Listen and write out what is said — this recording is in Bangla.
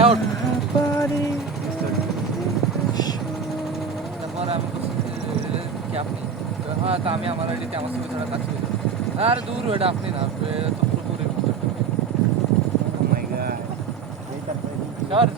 আউট তারপর আমি বলছি যে, কি আপনি হ্যাঁ তা আমি আমার আইডিতে আমার ছবি ছাড়া কাছে আর দূর এটা আপনি না এটা তো পুরোপুরি Oh my god. সর